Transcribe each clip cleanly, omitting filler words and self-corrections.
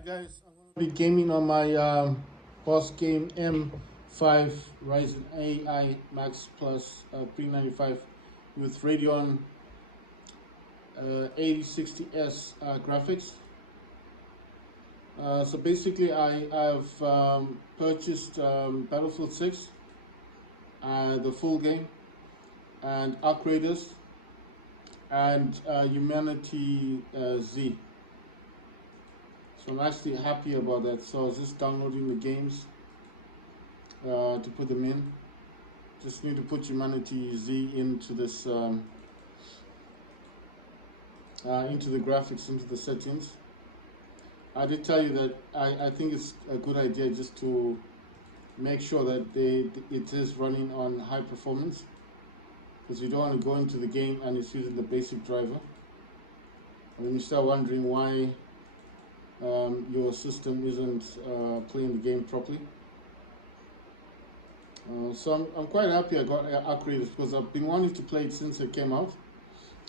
Hi guys, I'm going to be gaming on my boss game M5 Ryzen AI Max Plus 395 with Radeon 8060S graphics. So basically, I've purchased Battlefield 6, the full game, and Arc Raiders, and HumanitZ. So I'm actually happy about that. So I was just downloading the games to put them in. Just need to put HumanitZ into this, into the graphics, into the settings. I did tell you that I think it's a good idea just to make sure that it is running on high performance, because you don't want to go into the game and it's using the basic driver. And then you start wondering why your system isn't playing the game properly. So I'm quite happy I got Arc Raiders because I've been wanting to play it since it came out.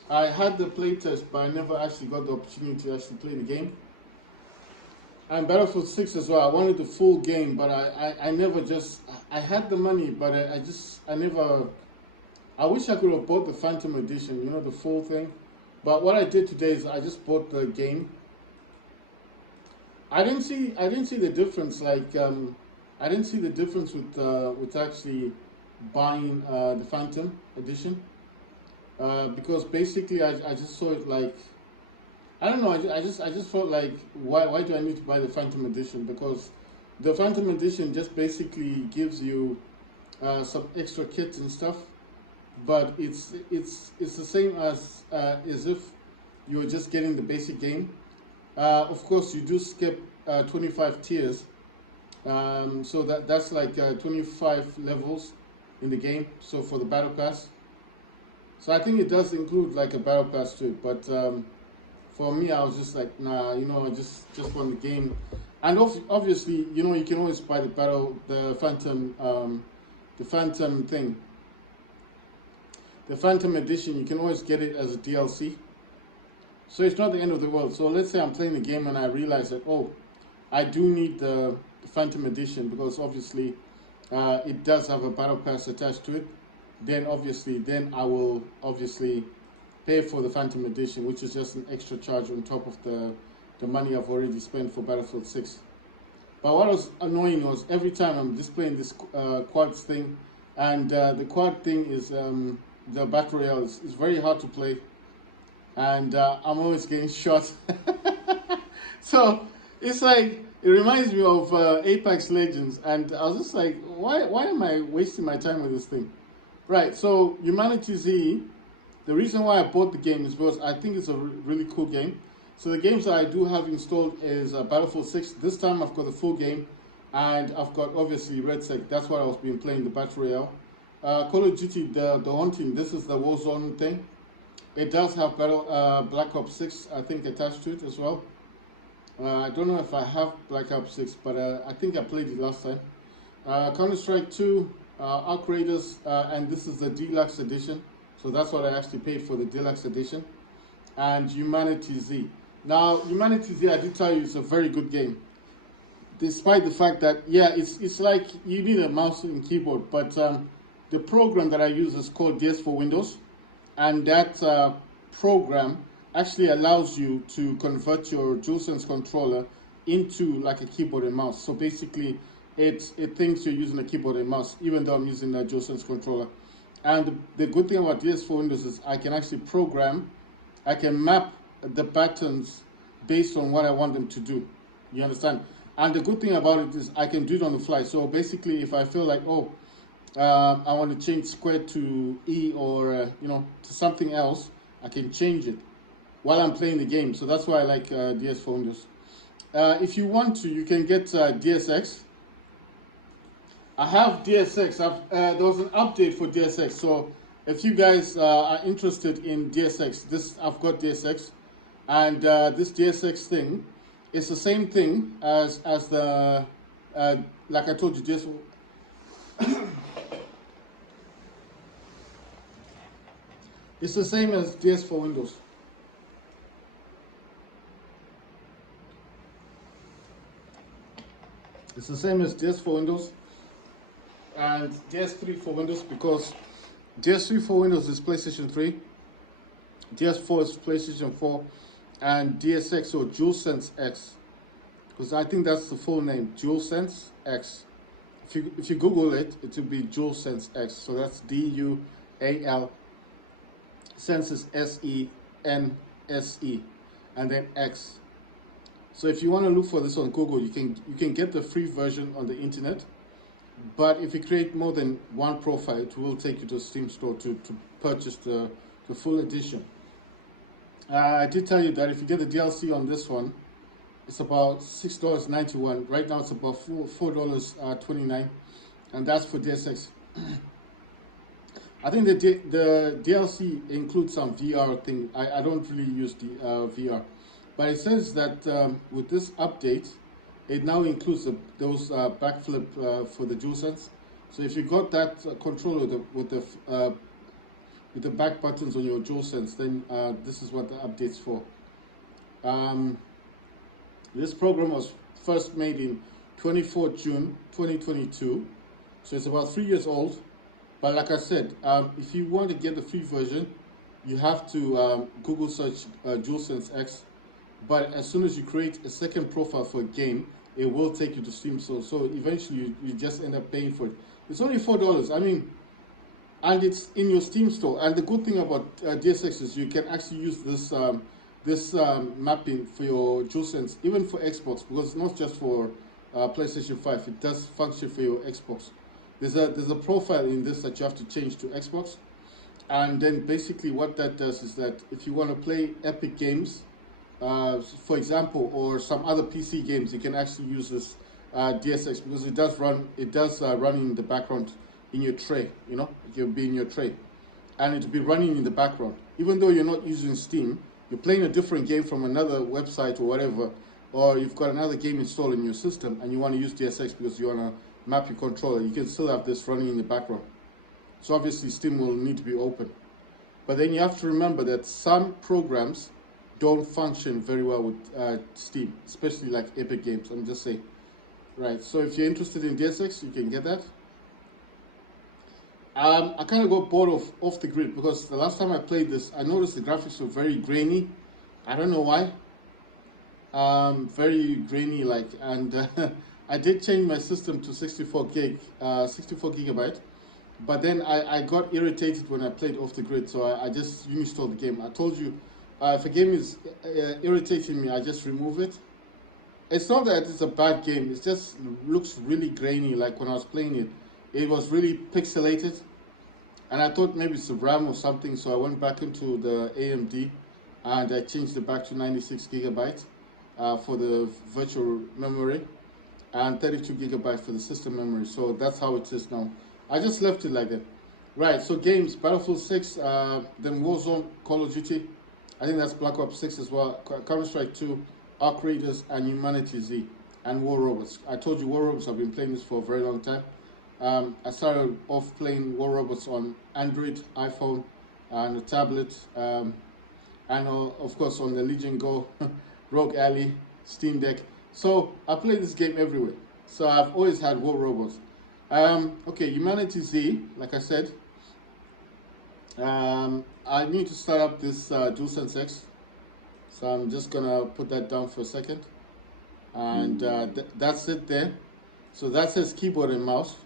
I had the playtest, but I never actually got the opportunity to actually play the game. And Battlefield 6 as well. I wanted the full game, but I never just... I had the money, but I never... I wish I could have bought the Phantom Edition, you know, the full thing. But what I did today is I just bought the game. I didn't see the difference. I didn't see the difference with actually buying the Phantom Edition, because basically I just saw it like, I don't know. I just felt like, why do I need to buy the Phantom Edition? Because the Phantom Edition just basically gives you some extra kits and stuff, but it's the same as if you were just getting the basic game. Of course, you do skip 25 tiers, so that's like 25 levels in the game. So for the battle pass, so I think it does include like a battle pass too. But for me, I was just like, nah, you know, I just want the game. And obviously, you know, you can always buy the Phantom thing, the Phantom Edition. You can always get it as a DLC. So it's not the end of the world. So let's say I'm playing the game and I realize that, oh, I do need the Phantom Edition, because obviously it does have a battle pass attached to it. Then I will obviously pay for the Phantom Edition, which is just an extra charge on top of the money I've already spent for Battlefield 6. But what was annoying was every time I'm displaying this quads thing, and the quad thing is the Battle Royale is very hard to play, and I'm always getting shot. So it's like, it reminds me of Apex Legends, and I was just like, why am I wasting my time with this thing? Right, so HumanitZ, the reason why I bought the game is because I think it's a really cool game. So the games that I do have installed is Battlefield 6. This time I've got the full game, and I've got obviously RedSec. That's what I was been playing, the Battle Royale. Call of Duty, the Hunting, this is the Warzone thing. It does have Black Ops 6, I think, attached to it as well. I don't know if I have Black Ops 6, but I think I played it last time. Counter-Strike 2, Arc Raiders, and this is the Deluxe Edition. So that's what I actually paid for, the Deluxe Edition. And HumanitZ. Now, HumanitZ, I did tell you, it's a very good game. Despite the fact that, yeah, it's like you need a mouse and keyboard, but the program that I use is called DS for Windows. And that program actually allows you to convert your DualSense controller into like a keyboard and mouse. So basically, it thinks you're using a keyboard and mouse, even though I'm using a DualSense controller. And the good thing about DS for Windows is I can actually I can map the buttons based on what I want them to do. You understand? And the good thing about it is I can do it on the fly. So basically, if I feel like, oh, I want to change square to E, or you know, to something else, I can change it while I'm playing the game. So that's why I like DS for Windows. If you want to, you can get DSX. I have DSX. There was an update for DSX. So if you guys are interested in DSX, I've got DSX, and this DSX thing is the same thing as the like I told you, DS. It's the same as DS for Windows. It's the same as DS for Windows and DS3 for Windows, because DS3 for Windows is PlayStation 3, DS4 is PlayStation 4, and DSX or DualSense X, because I think that's the full name, DualSense X. If you Google it, it will be DualSense X. So that's DUAL, Sense is SENSE, and then X. So if you want to look for this on Google, you can get the free version on the internet. But if you create more than one profile, it will take you to the Steam store to purchase the full edition. I did tell you that if you get the DLC on this one, it's about $6.91. Right now it's about $4.29, and that's for DSX. I think the DLC includes some VR thing. I don't really use the VR, but it says that with this update, it now includes those backflip for the DualSense. So if you got that controller with the back buttons on your DualSense, then this is what the update's for. This program was first made in 24 June 2022, so it's about 3 years old. But like I said, if you want to get the free version, you have to Google search DualSense X. But as soon as you create a second profile for a game, it will take you to Steam. So eventually you just end up paying for it. It's only $4. I mean, and it's in your Steam store. And the good thing about DSX is you can actually use this mapping for your DualSense, even for Xbox, because it's not just for PlayStation 5. It does function for your Xbox. There's a profile in this that you have to change to Xbox, and then basically what that does is that if you want to play Epic games, for example, or some other PC games, you can actually use this DSX, because it does run in the background in your tray. You know, it will be in your tray, and it will be running in the background, even though you're not using Steam. You're playing a different game from another website or whatever, or you've got another game installed in your system and you want to use DSX because you want to map your controller, you can still have this running in the background. So obviously Steam will need to be open. But then you have to remember that some programs don't function very well with Steam, especially like Epic games, I'm just saying. Right, so if you're interested in DSX, you can get that. I kind of got bored of Off the Grid, because the last time I played this, I noticed the graphics were very grainy. I don't know why. Very grainy, like, and I did change my system to 64 gigabyte, but then I got irritated when I played Off the Grid, so I just uninstalled the game. I told you, if a game is irritating me, I just remove it. It's not that it's a bad game, it just looks really grainy. Like when I was playing it, it was really pixelated, and I thought maybe it's a RAM or something, so I went back into the AMD and I changed it back to 96 gigabytes for the virtual memory, and 32 gigabytes for the system memory. So that's how it is now. I just left it like that. Right, so games, Battlefield 6, then Warzone, Call of Duty, I think that's Black Ops 6 as well, Counter-Strike 2, Arc Raiders, and HumanitZ, and War Robots. I told you War Robots, I've been playing this for a very long time. I started off playing War Robots on Android, iPhone, and a tablet, and of course on the Legion Go, Rogue Ally, Steam Deck. So I play this game everywhere. So I've always had War Robots. Okay, HumanitZ, like I said, I need to start up this DualSense X. So I'm just gonna put that down for a second, and that's it there. So that says keyboard and mouse.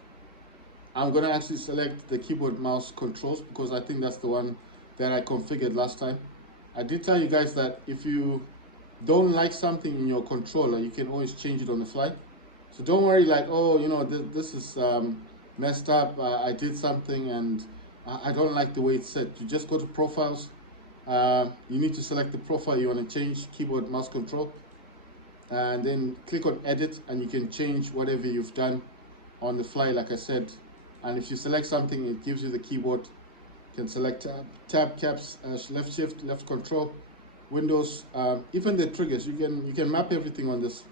I'm gonna actually select the keyboard mouse controls, because I think that's the one that I configured last time. I did tell you guys that if you don't like something in your controller, you can always change it on the fly. So don't worry like, oh, you know, this is messed up, I did something and I don't like the way it's set. You just go to profiles, you need to select the profile you want to change, keyboard mouse control, and then click on edit, and you can change whatever you've done on the fly, like I said. And if you select something, it gives you the keyboard. You can select tab, caps, left shift, left control, Windows, even the triggers. You can map everything on this.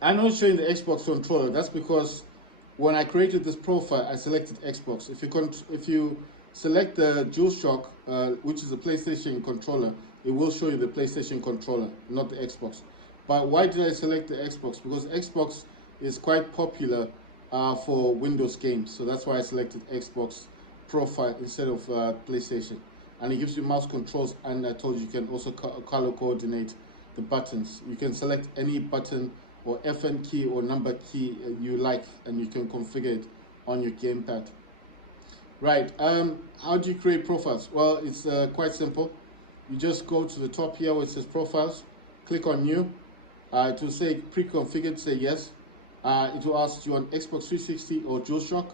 I'm not showing the Xbox controller. That's because when I created this profile, I selected Xbox. If you select the DualShock, which is a PlayStation controller, it will show you the PlayStation controller, not the Xbox. But why did I select the Xbox? Because Xbox is quite popular for Windows games. So that's why I selected Xbox profile instead of PlayStation. And it gives you mouse controls, and I told you can also color coordinate the buttons. You can select any button or FN key or number key you like, and you can configure it on your gamepad. Right, how do you create profiles? Well, it's quite simple. You just go to the top here where it says profiles, click on new. It will say pre-configured, say yes. It will ask, do you want Xbox 360 or DualShock?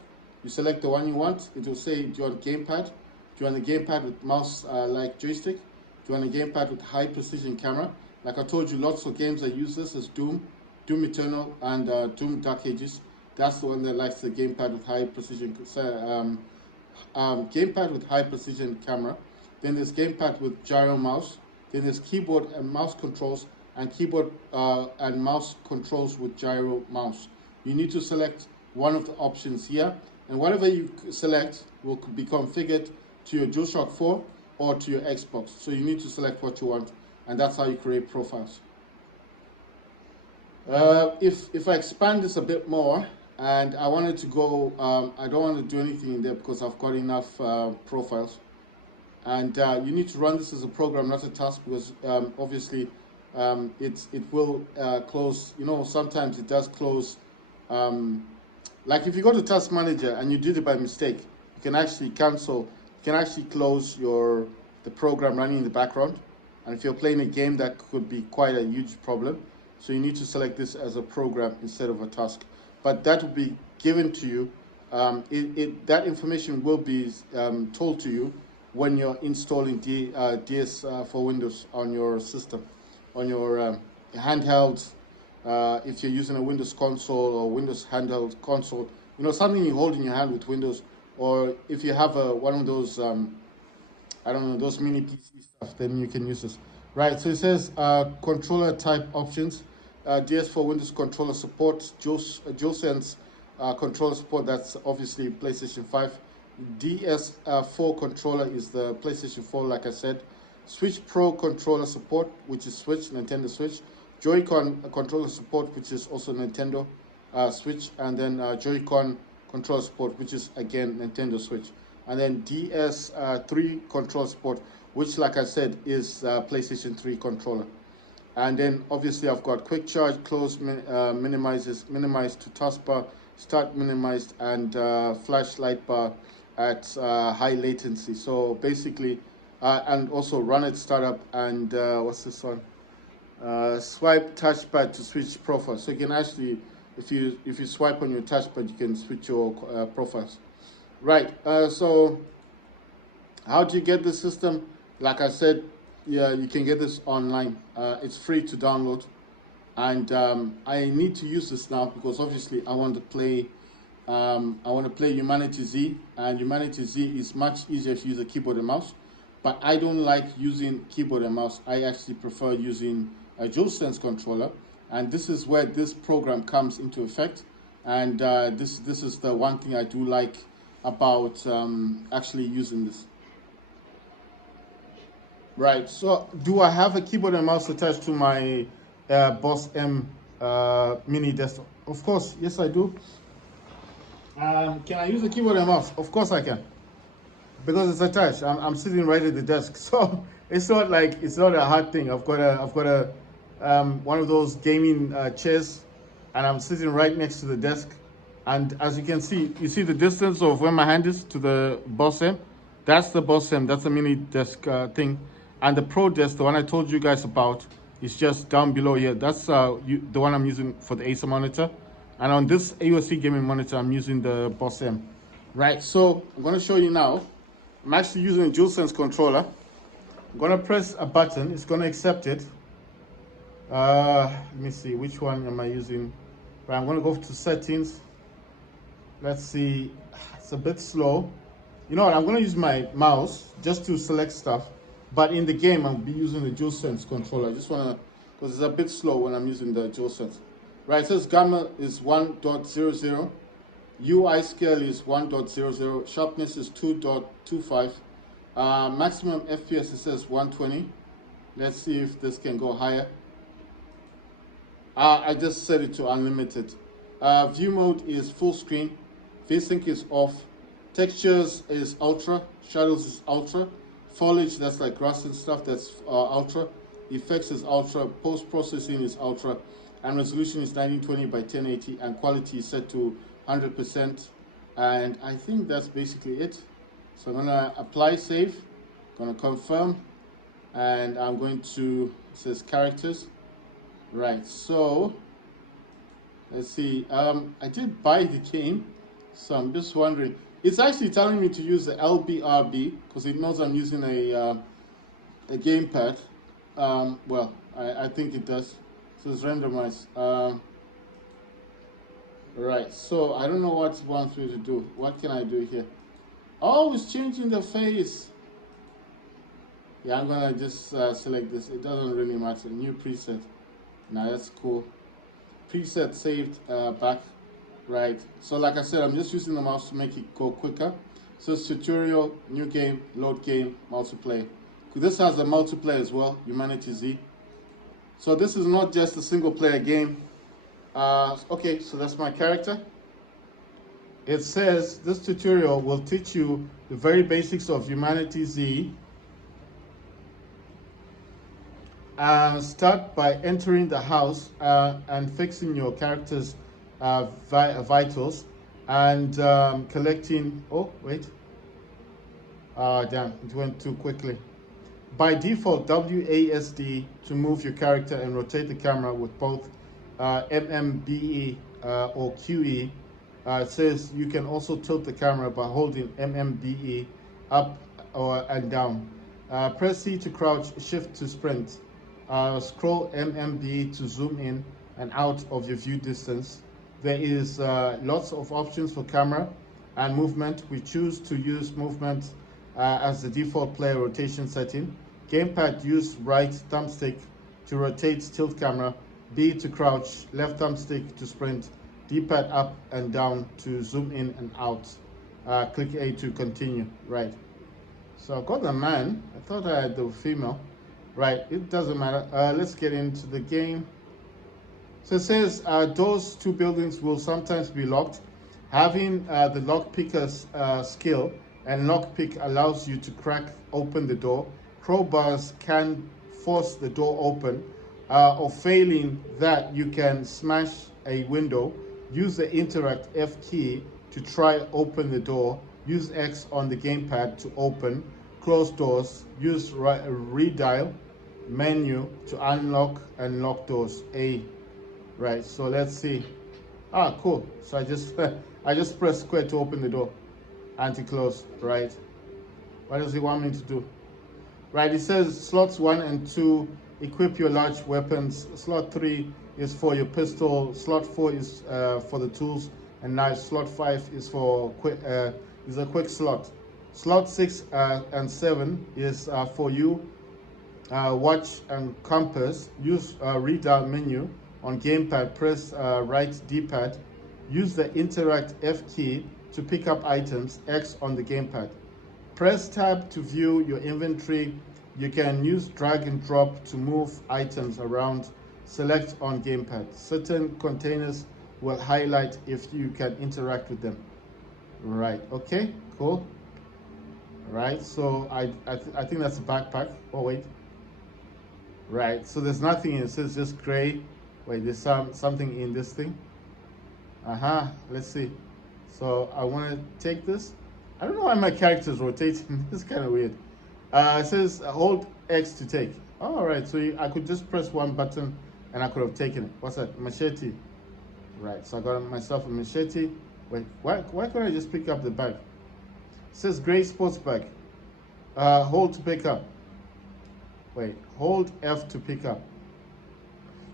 You select the one you want. It will say, do you want gamepad? Do you want a gamepad with mouse like joystick? Do you want a gamepad with high precision camera? Like I told you, lots of games that use this is Doom Eternal, and Doom Dark Ages. That's the one that likes the gamepad with high precision camera. Then there's gamepad with gyro mouse. Then there's keyboard and mouse controls, and keyboard and mouse controls with gyro mouse. You need to select one of the options here, and whatever you select will be configured to your DualShock 4 or to your Xbox. So you need to select what you want, and that's how you create profiles. If I expand this a bit more, and I wanted to go, I don't want to do anything in there because I've got enough profiles. And you need to run this as a program, not a task, because obviously it will close. You know, sometimes it does close. Like if you go to Task Manager and you did it by mistake, you can actually cancel. You can actually close the program running in the background. And if you're playing a game, that could be quite a huge problem. So you need to select this as a program instead of a task. But that will be given to you. That information will be told to you when you're installing DS for Windows on your system, on your handheld. If you're using a Windows console or Windows handheld console, you know, something you hold in your hand with Windows, or if you have one of those, I don't know, those mini PC stuff, then you can use this. Right, so it says controller type options, DS for Windows controller support, DualSense controller support, that's obviously PlayStation 5. DS4 controller is the PlayStation 4, like I said. Switch Pro controller support, which is Switch, Nintendo Switch. Joy-Con controller support, which is also Nintendo Switch. And then Joy-Con controller support, which is again Nintendo Switch. And then DS3 controller support, which, like I said, is PlayStation 3 controller. And then obviously I've got quick charge, close, minimize to taskbar, start minimized, and flash light bar at high latency. So basically, and also run it startup, and what's this one? Swipe touchpad to switch profiles. So you can actually, if you swipe on your touchpad, you can switch your profiles. Right. So how do you get the system? Like I said, yeah, you can get this online. It's free to download, and I need to use this now because obviously I want to play. HumanitZ, and HumanitZ is much easier if you use a keyboard and mouse. But I don't like using keyboard and mouse. I actually prefer using a DualSense controller, and this is where this program comes into effect. And this is the one thing I do like about actually using this. Right, so do I have a keyboard and mouse attached to my Boss M mini desktop? Of course, yes I do. Can I use a keyboard and mouse? Of course I can, because it's attached. I'm sitting right at the desk, so it's not a hard thing. I've got a one of those gaming chairs, and I'm sitting right next to the desk. And as you can see, you see the distance of where my hand is to the Boss M. That's the Boss M. That's a mini desk thing. And the Pro Desk, the one I told you guys about, is just down below here. That's the one I'm using for the Acer monitor. And on this AOC gaming monitor, I'm using the Boss M. Right, so I'm going to show you now. I'm actually using a DualSense controller. I'm going to press a button. It's going to accept it. Let me see, which one am I using? Right, I'm going to go to settings. Let's see, it's a bit slow. You know what, I'm going to use my mouse just to select stuff. But in the game, I'll be using the DualSense controller. I just want to, because it's a bit slow when I'm using the DualSense. Right, it says gamma is 1.00, UI scale is 1.00, sharpness is 2.25, maximum FPS it says 120. Let's see if this can go higher. I just set it to unlimited. View mode is full screen. VSync is off. Textures is ultra. Shadows is ultra. Foliage, that's like grass and stuff, that's ultra. Effects is ultra. Post-processing is ultra. And resolution is 1920 by 1080. And quality is set to 100%. And I think that's basically it. So I'm going to apply save. Going to confirm. And I'm going to, it says characters. Right, so let's see. I did buy the game, so I'm just wondering. It's actually telling me to use the LBRB because it knows I'm using a gamepad. Well, I think it does. So it's randomized. Right, so I don't know what it wants me to do. What can I do here? Oh, it's changing the face. Yeah, I'm gonna just select this. It doesn't really matter. New preset. Now that's cool. Preset saved back. Right, so like I said, I'm just using the mouse to make it go quicker. So it's tutorial, new game, load game, multiplayer. This has a multiplayer as well, HumanitZ. So this is not just a single player game. Okay, so that's my character. It says this tutorial will teach you the very basics of HumanitZ. Start by entering the house and fixing your character's vitals and collecting. Oh, wait. Damn, it went too quickly. By default, WASD to move your character and rotate the camera with both MMBE or QE. It says you can also tilt the camera by holding MMBE up and down. Press C to crouch, shift to sprint. Scroll MMB to zoom in and out of your view distance. There is lots of options for camera and movement. We choose to use movement as the default player rotation setting. Gamepad, use right thumbstick to rotate tilt camera. B to crouch, left thumbstick to sprint. D-pad up and down to zoom in and out. Click A to continue. Right. So I got the man. I thought I had the female. Right, it doesn't matter. Let's get into the game. So it says those two buildings will sometimes be locked. Having the lockpicker's skill and lockpick allows you to crack open the door. Crowbars can force the door open, or failing that, you can smash a window. Use the interact F key to try open the door. Use X on the gamepad to open. Close doors. Use redial menu to unlock and lock doors. A. Right, so let's see. Cool. So I just press square to open the door and to close. Right, what does he want me to do? Right, it says slots 1 and 2 equip your large weapons. Slot 3 is for your pistol. Slot 4 is for the tools and knives. Slot 5 is for is a quick slot. Slot 6 and 7 is for you watch and compass. Use redial menu on gamepad. Press right D-pad. Use the interact F key to pick up items. X on the gamepad. Press tab to view your inventory. You can use drag and drop to move items around. Select on gamepad. Certain containers will highlight if you can interact with them. Right, okay, cool. Right, so I think that's a backpack. Oh wait. Right, so there's nothing in it. It says just gray. Wait, there's something in this thing. Let's see. So I want to take this. I don't know why my character is rotating. It's kind of weird. It says hold X to take. All right, so I could just press one button and I could have taken it. What's that? Machete. Right, so I got myself a machete. Wait, why can't I just pick up the bag? It says gray sports bag. Hold to pick up. Wait, hold F to pick up.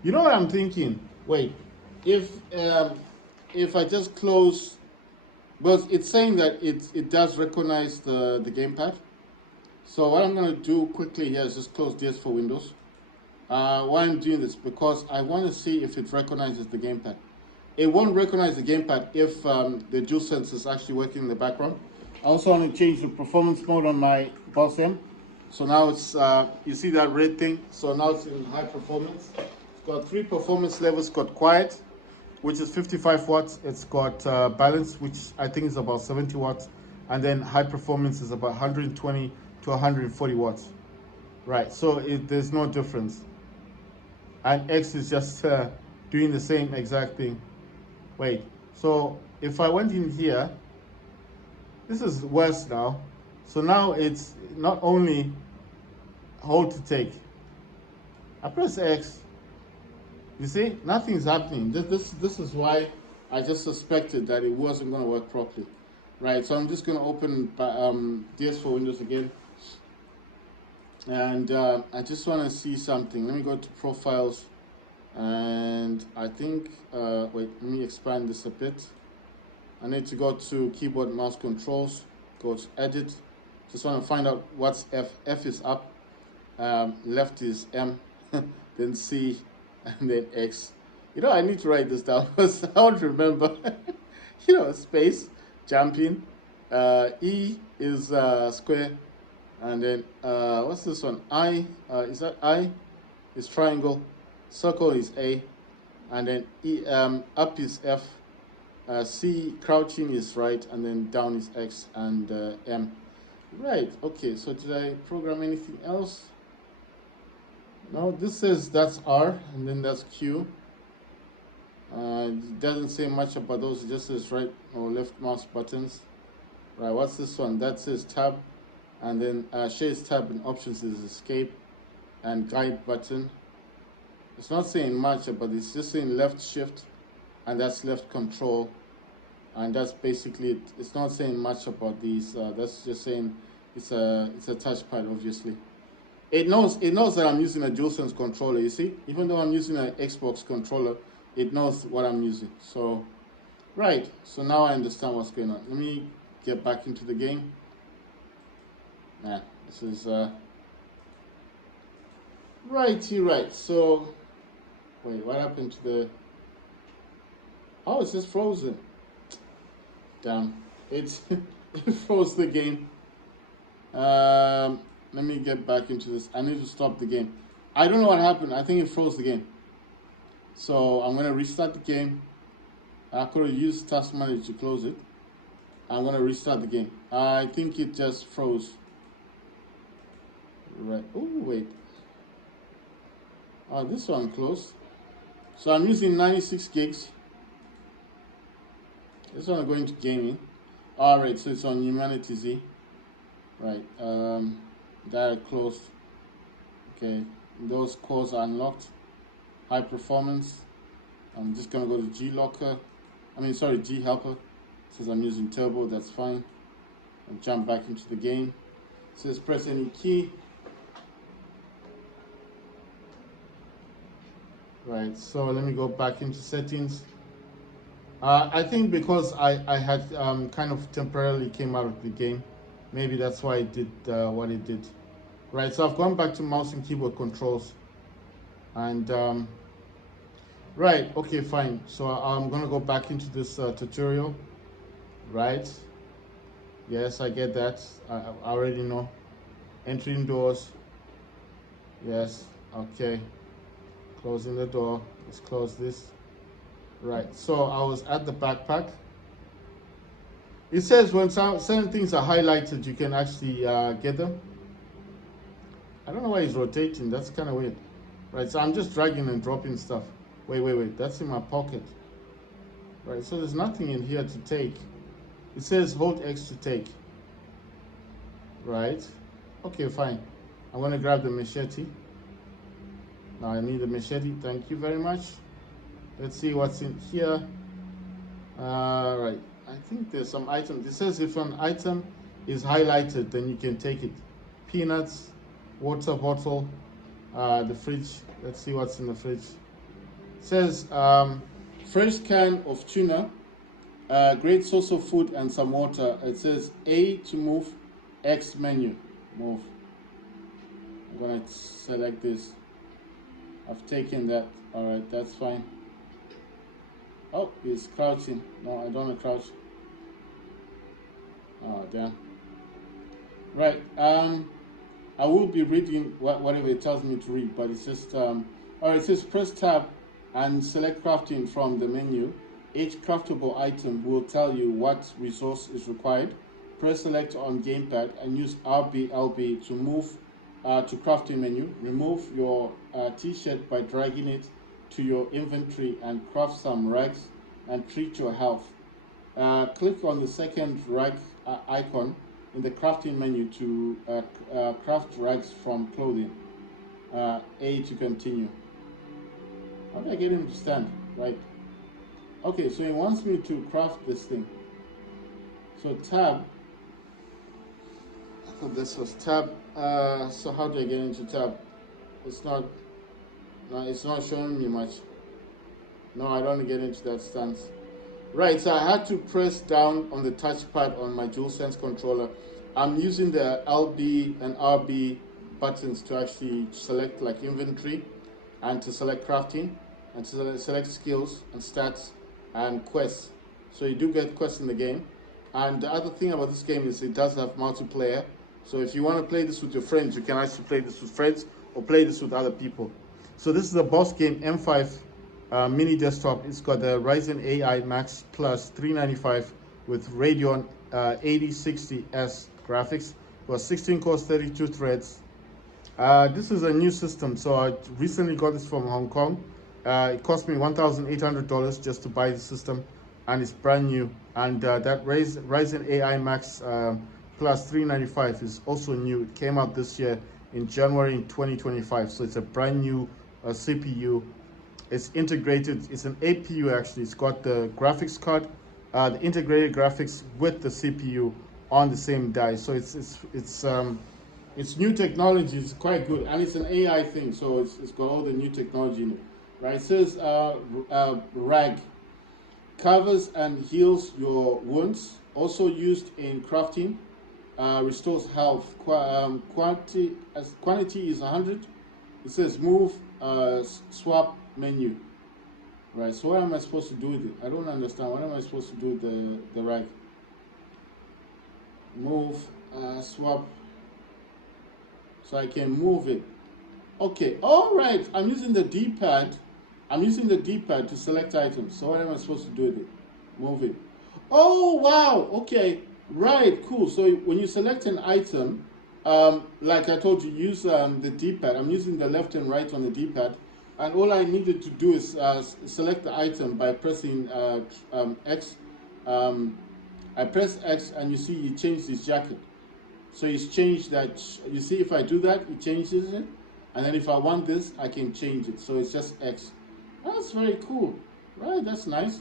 You know what I'm thinking? Wait, if I just close, but it's saying that it does recognize the gamepad. So what I'm going to do quickly here is just close this for Windows. Why I'm doing this? Because I want to see if it recognizes the gamepad. It won't recognize the gamepad if the DualSense is actually working in the background. I also want to change the performance mode on my Boss M. So now it's, you see that red thing? So now it's in high performance. It's got 3 performance levels. It's got quiet, which is 55 watts. It's got balance, which I think is about 70 watts. And then high performance is about 120 to 140 watts. Right, so there's no difference. And X is just doing the same exact thing. Wait, so if I went in here, this is worse now. So now it's not only hold to take. I press X. You see, nothing's happening. This is why I just suspected that it wasn't going to work properly. Right, so I'm just going to open DS4 Windows again. And I just want to see something. Let me go to Profiles. And I think, wait, let me expand this a bit. I need to go to Keyboard Mouse Controls. Go to Edit. Just want to find out what's F. F is up. Left is M. Then C. And then X. You know, I need to write this down because I don't remember. You know, space, jumping. E is square. And then, what's this one? I, is that I? Is triangle. Circle is A. And then E, up is F. C, crouching is right. And then down is X and M. Right, okay, so did I program anything else? No, this says that's R, and then that's Q. It doesn't say much about those, it just says right or left mouse buttons. Right, what's this one? That says tab, and then shares tab and options is escape, and guide button. It's not saying much, but it's just saying left shift, and that's left control, and that's basically it. It's not saying much about these. That's just saying it's a touchpad, obviously. It knows that I'm using a DualSense controller, you see? Even though I'm using an Xbox controller, it knows what I'm using. So, right. So now I understand what's going on. Let me get back into the game. Nah, this is, right. So, wait, what happened to the... Oh, it's just frozen. Damn. It froze the game. Let me get back into this. I need to stop the game. I don't know what happened. I think it froze the game. So I'm going to restart the game. I could have used Task Manager to close it. I'm going to restart the game. I think it just froze. Right. Oh, wait. Oh, this one closed. So I'm using 96 gigs. This one I'm going to gaming. Alright, so it's on HumanitZ. Right. Direct closed. Okay, those cores are unlocked. High performance. I'm just gonna go to G helper. Since I'm using turbo, that's fine. I'll jump back into the game. It says press any key. Right, so let me go back into settings. I think because I had kind of temporarily came out of the game. Maybe that's why it did what it did. Right, so I've gone back to mouse and keyboard controls. And, right, okay, fine. So I'm going to go back into this tutorial. Right. Yes, I get that. I already know. Entering doors. Yes, okay. Closing the door. Let's close this. Right, so I was at the backpack. It says when certain things are highlighted, you can actually get them. I don't know why he's rotating. That's kind of weird. Right, so I'm just dragging and dropping stuff. Wait. That's in my pocket. Right, so there's nothing in here to take. It says hold X to take. Right. Okay, fine. I'm going to grab the machete. Now I need the machete. Thank you very much. Let's see what's in here. Right. I think there's some items. It says if an item is highlighted, then you can take it. Peanuts, water bottle, the fridge. Let's see what's in the fridge. It says fresh can of tuna, great source of food, and some water. It says A to move, X menu. Move. I'm going to select this. I've taken that. Alright, that's fine. Oh, he's crouching. No, I don't want to crouch. Oh, damn. Right. I will be reading whatever it tells me to read, but it's just... Alright, it says press tab and select crafting from the menu. Each craftable item will tell you what resource is required. Press select on gamepad and use RB/LB to move to crafting menu. Remove your t-shirt by dragging it to your inventory and craft some rags and treat your health. Click on the second rag icon in the crafting menu to craft rags from clothing. A to continue. How do I get him to stand? Right. Okay, so he wants me to craft this thing. So tab. I thought this was tab. So how do I get into tab? It's not. No, it's not showing me much. No, I don't get into that stance. Right, so I had to press down on the touchpad on my DualSense controller. I'm using the LB and RB buttons to actually select like inventory and to select crafting and to select skills and stats and quests. So you do get quests in the game. And the other thing about this game is it does have multiplayer. So if you want to play this with your friends, you can actually play this with friends or play this with other people. So this is a boss game, M5 mini desktop. It's got the Ryzen AI Max Plus 395 with Radeon 8060S graphics. It was 16 cores, 32 threads. This is a new system, so I recently got this from Hong Kong. It cost me $1,800 just to buy the system, and it's brand new. And that Ryzen AI Max Plus 395 is also new. It came out this year in January in 2025, so it's a brand new CPU. It's integrated. It's an APU actually. It's got the graphics card, the integrated graphics with the CPU on the same die. So it's new technology. It's quite good, and it's an AI thing. So it's got all the new technology in it, right? It says rag covers and heals your wounds. Also used in crafting. Restores health. Quantity is 100. It says move, swap menu. Right, so what am I supposed to do with it? I don't understand. What am I supposed to do with the rag? Move, swap. So I can move it. Okay, all right. I'm using the D-pad. I'm using the D-pad to select items. So what am I supposed to do with it? Move it. Oh, wow. Okay. Right, cool. So when you select an item, like I told you, use the D-pad. I'm using the left and right on the D-pad. And all I needed to do is select the item by pressing X. I press X and you see it changed his jacket. So it's changed that. You see if I do that, it changes it. And then if I want this, I can change it. So it's just X. That's very cool. Right, that's nice.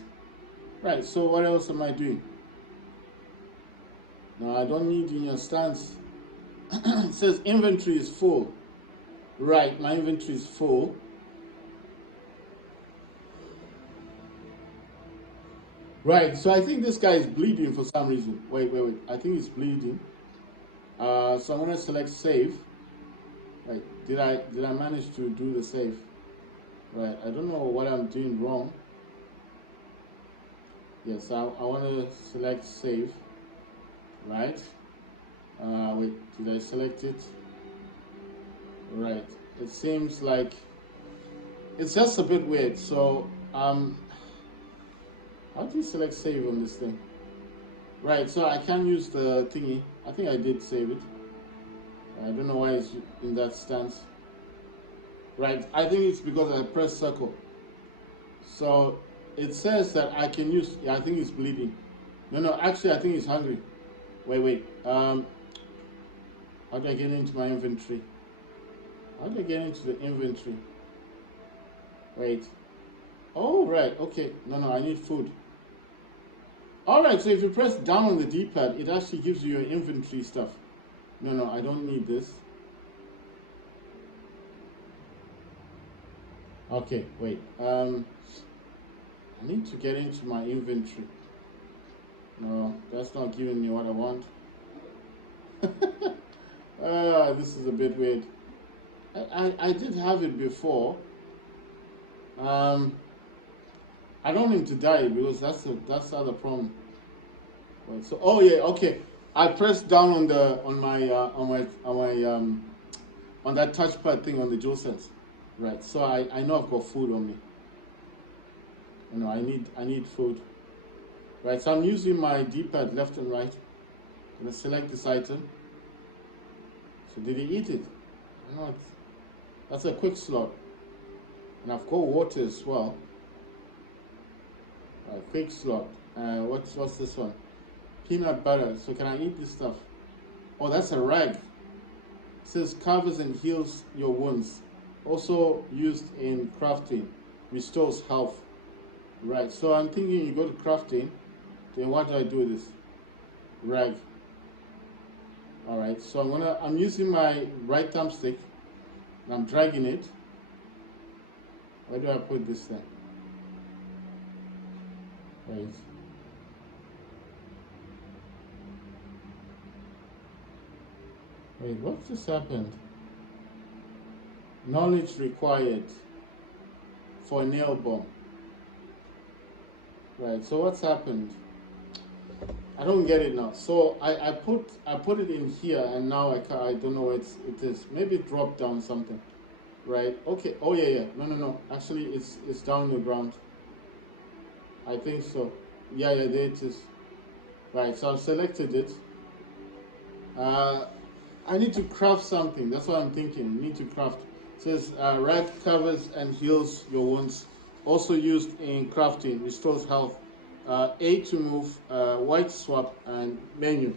Right, so what else am I doing? No, I don't need in your stance. It says inventory is full. Right, my inventory is full. Right, so I think this guy is bleeding for some reason. Wait. I think he's bleeding. So I'm gonna select save. Right, did I manage to do the save? Right, I don't know what I'm doing wrong. Yes, I want to select save. Right. Wait, did I select it? Right. It seems like it's just a bit weird. So how do you select save on this thing? Right. So I can use the thingy. I think I did save it. I don't know why it's in that stance. Right. I think it's because I pressed circle. So it says that I can use. Yeah, I think it's bleeding. No. Actually, I think it's hungry. Wait. How do I get into my inventory? How do I get into the inventory? Wait. Oh, right. Okay. No. I need food. All right. So if you press down on the D-pad, it actually gives you your inventory stuff. No. I don't need this. Okay. Wait. I need to get into my inventory. No, that's not giving me what I want. This is a bit weird. I did have it before. I don't want him to die because that's the other problem. Right, so okay. I pressed down on that touchpad thing on the DualSense. Right. So I know I've got food on me. I need food. Right, so I'm using my D-pad left and right. I'm gonna select this item. So did he eat it? No, that's a quick slot. And I've got water as well. Quick slot. What's this one? Peanut butter. So can I eat this stuff? Oh, that's a rag. It says covers and heals your wounds. Also used in crafting. Restores health. Right, so I'm thinking you go to crafting. Then what do I do with this? Rag. Alright, so I'm using my right thumbstick and I'm dragging it. Where do I put this thing? Right. Wait, what just happened? Knowledge required for a nail bomb. Right, so what's happened? I don't get it now. So I put it in here and now I don't know where it is. Maybe it dropped down something. Right, okay. Oh yeah. No. Actually it's down the ground. I think so. Yeah, there it is. Right, so I've selected it. I need to craft something. That's what I'm thinking. Need to craft. It says rag covers and heals your wounds. Also used in crafting, restores health. A to move, white swap, and menu.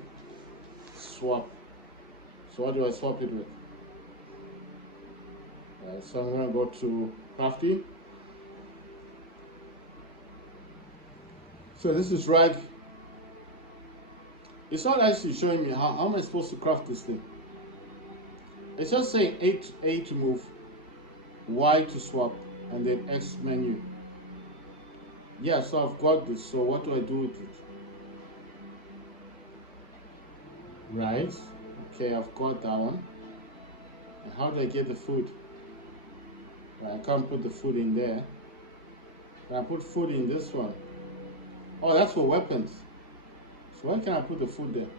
Swap. So what do I swap it with? So I'm going to go to crafting. So this is rag. It's not actually showing me how am I supposed to craft this thing. It's just saying A to move, Y to swap, and then X menu. Yeah, so I've got this. So what do I do with it? Right. Okay, I've got that one. And how do I get the food? Right, I can't put the food in there. Can I put food in this one? Oh, that's for weapons. So why can't I put the food there?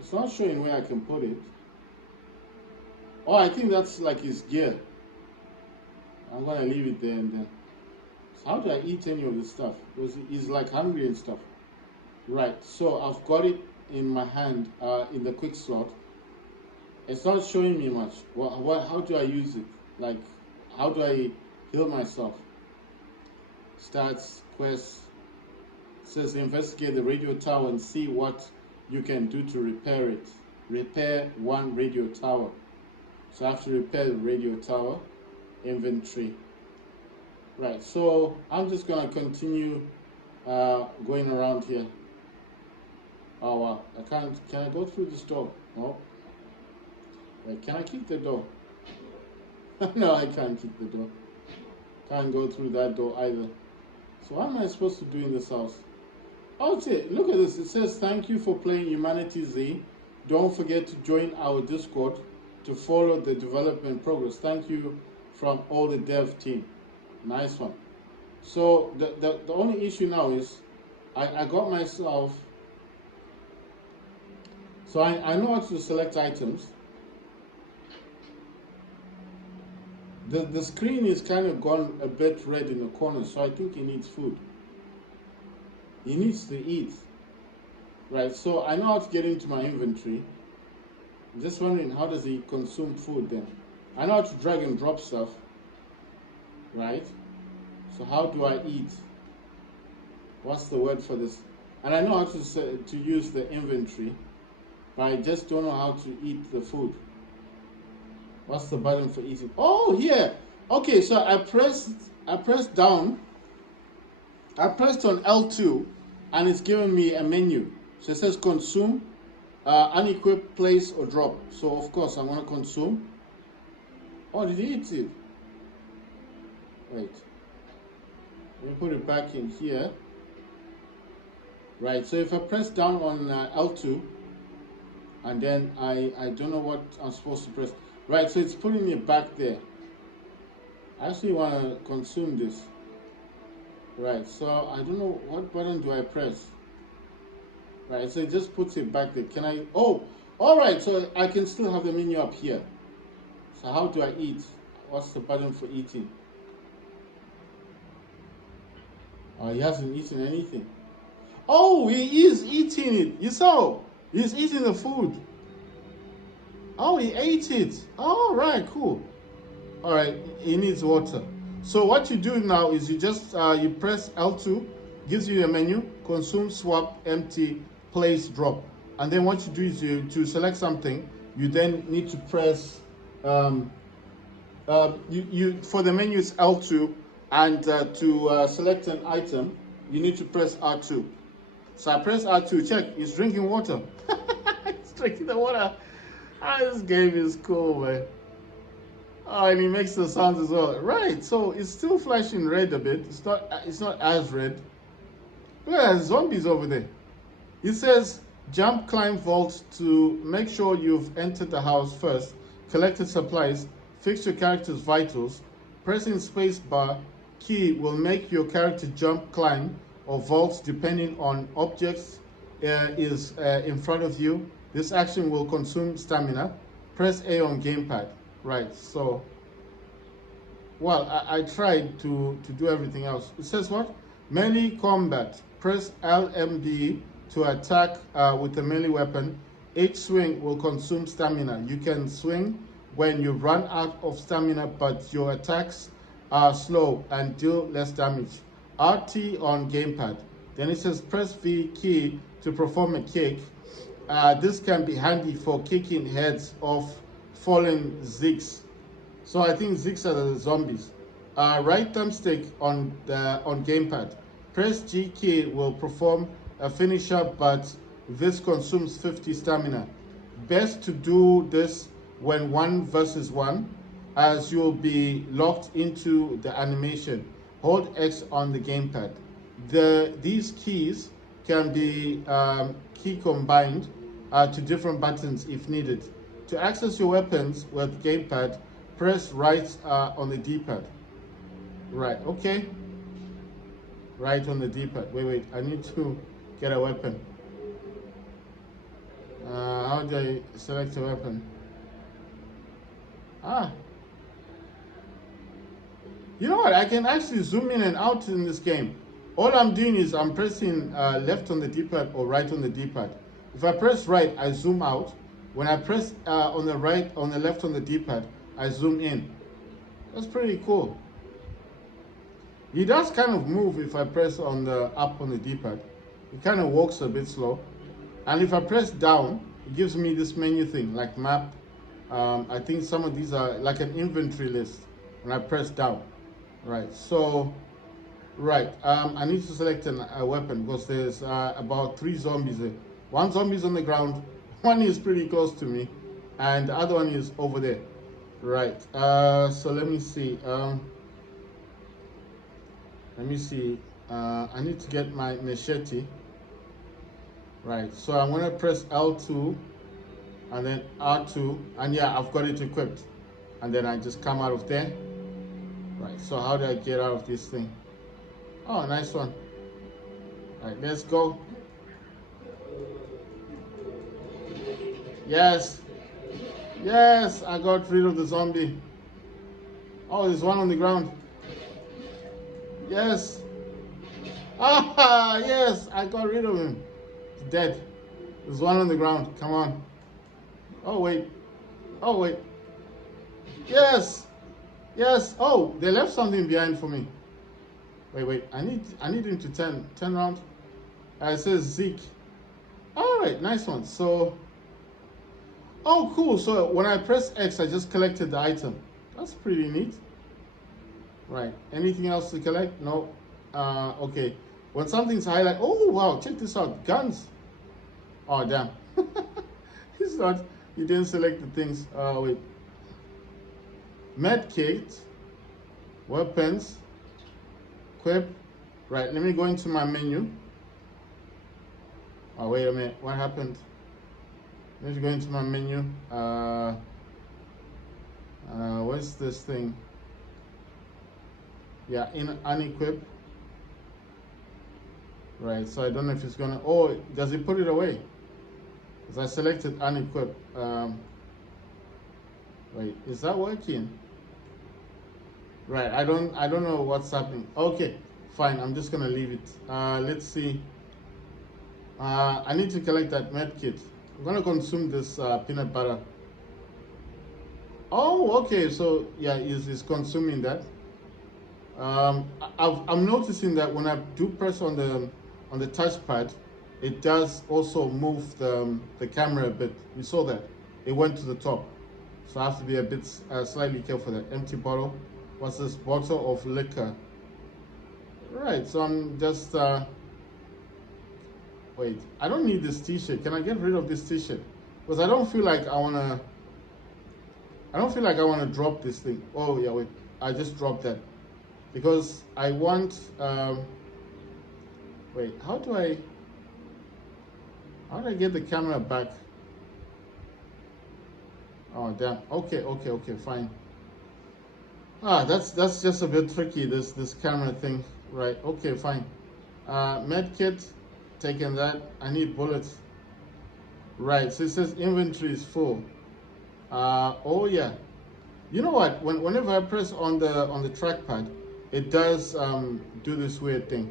It's not showing where I can put it. Oh, I think that's like his gear. I'm gonna leave it there and then. So how do I eat any of this stuff? Because he's like hungry and stuff. Right, so I've got it in my hand, in the quick slot. It's not showing me much. How do I use it? Like, how do I heal myself? Stats, quests. It says investigate the radio tower and see what you can do to repair it. Repair one radio tower. So I have to repair the radio tower. Inventory. Right, so I'm just gonna continue going around here. Oh wow, I can't. Can I go through this door? No. Wait, can I kick the door? No, I can't kick the door. Can't go through that door either. So what am I supposed to do in this house? Oh, look at this. It says thank you for playing HumanitZ. Don't forget to join our Discord to follow the development progress. Thank you from all the dev team. Nice one. So the only issue now is I got myself. So I know how to select items. The screen is kind of gone a bit red in the corner, so I think he needs food. He needs to eat. Right, so I know how to get into my inventory. I'm just wondering, how does he consume food then? I know how to drag and drop stuff. Right? So how do I eat? What's the word for this? And I know how to use the inventory, but I just don't know how to eat the food. What's the button for eating? Oh, here. Okay, so I pressed down. I pressed on L2, and it's giving me a menu. So it says consume, unequip, place, or drop. So of course I'm gonna consume. Oh, did he eat it? Wait. Let me put it back in here. Right. So if I press down on L2, and then I don't know what I'm supposed to press. Right, so it's putting it back there. I actually want to consume this. Right, so I don't know what button do I press. Right, so it just puts it back there. Can I? Oh, all right. So I can still have the menu up here. So how do I eat? What's the button for eating? He hasn't eaten anything. Oh, he is eating it. You saw? He's eating the food. Oh, he ate it. All right, cool. All right, he needs water. So what you do now is you just you press L2, gives you a menu: consume, swap, empty, place, drop. And then what you do is to select something, you then need to press you for the menu is L2, and to select an item, you need to press R2. So I press R2. Check, he's drinking water. He's drinking the water. Ah, this game is cool, man. Oh, and he makes the sounds as well. Right, so it's still flashing red a bit. It's not as red. Look at zombies over there. It says jump, climb, vault to make sure you've entered the house first, collected supplies, fix your character's vitals. Pressing space bar key will make your character jump, climb, or vault depending on objects is in front of you. This action will consume stamina. Press A on gamepad. Right, so, well, I tried to do everything else. It says what? Melee combat. Press LMB to attack with a melee weapon. Each swing will consume stamina. You can swing when you run out of stamina, but your attacks are slow and deal less damage. RT on gamepad. Then it says press V key to perform a kick. This can be handy for kicking heads off fallen zigs. So I think zigs are the zombies. Right thumbstick on gamepad. Press G key will perform a finisher, but this consumes 50 stamina. Best to do this when 1 versus 1, as you'll be locked into the animation. Hold X on the gamepad. These keys can be key combined to different buttons if needed. To access your weapons with gamepad, press right on the D-pad. Right, okay. Right on the D-pad. Wait, I need to get a weapon. How do I select a weapon? You know what? I can actually zoom in and out in this game. All I'm doing is I'm pressing left on the D-pad or right on the D-pad. If I press right, I zoom out. When I press on the left on the D-pad, I zoom in. That's pretty cool. He does kind of move if I press on the up on the D-pad. It kind of walks a bit slow. And if I press down, it gives me this menu thing, like map. I think some of these are like an inventory list when I press down. Right, so, right, I need to select a weapon because there's about 3 zombies there. One zombie is on the ground, one is pretty close to me, and the other one is over there. Right, so let me see. I need to get my machete. Right, so I'm gonna press L2 and then R2, and yeah, I've got it equipped. And then I just come out of there. Right, so how do I get out of this thing? Oh, nice one. Right, let's go. Yes, I got rid of the zombie. Oh, there's one on the ground. Yes. Ah, yes, I got rid of him. He's dead. There's one on the ground. Come on. Oh, wait. Yes. Oh, they left something behind for me. Wait. I need him to turn around. It says Zeke. All right, nice one. So, oh, cool. So when I press X, I just collected the item. That's pretty neat. Right. Anything else to collect? No. Okay. When something's highlighted, oh wow, check this out. Guns. Oh damn. It's not. You didn't select the things. Wait. Medkit. Weapons. Equip. Right. Let me go into my menu. Oh wait a minute. What happened? Let me go into my menu. What's this thing? Yeah, in unequip. Right, so I don't know if it's gonna, oh, does it put it away? Because I selected unequip. Wait, is that working? Right, I don't know what's happening. Okay, fine, I'm just gonna leave it. Let's see. I need to collect that med kit. I'm gonna consume this peanut butter. Oh, okay, so yeah, is consuming that. I'm noticing that when I do press on the touchpad, it does also move the camera a bit. You saw that it went to the top, so I have to be a bit slightly careful. That empty bottle. What's this? Bottle of liquor. Right. So I'm just wait. I don't need this T-shirt. Can I get rid of this T-shirt? Because I don't feel like I wanna. I don't feel like I wanna drop this thing. Oh yeah, wait. I just dropped that. Because I want, wait, how do I get the camera back? Oh, damn. Okay, fine. That's just a bit tricky, this camera thing. Right, okay, fine. Med kit, taking that. I need bullets. Right, so it says inventory is full. Oh yeah. You know what? Whenever I press on the trackpad, it does do this weird thing.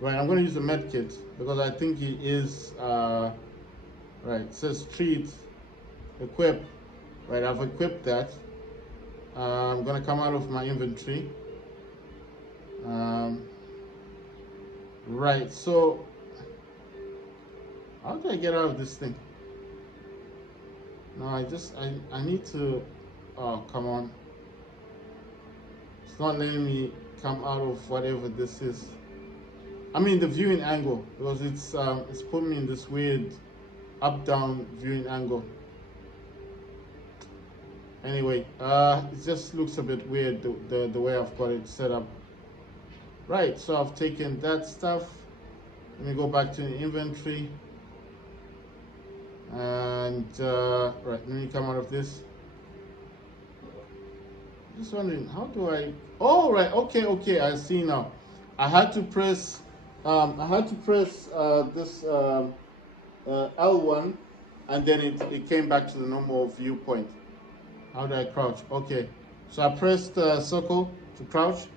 Right, I'm going to use the med kit because I think he is right. It says treat, equip. Right, I've equipped that. I'm going to come out of my inventory. Right, so how do I get out of this thing? No, I need to. Oh, come on. It's not letting me come out of whatever this is. I mean the viewing angle, because it's put me in this weird up-down viewing angle. Anyway, it just looks a bit weird the way I've got it set up. Right, so I've taken that stuff. Let me go back to the inventory. And right, let me come out of this. Just wondering, how do I? Oh, right, okay, I see now. I had to press this L1, and then it came back to the normal viewpoint. How do I crouch? Okay, so I pressed circle to crouch,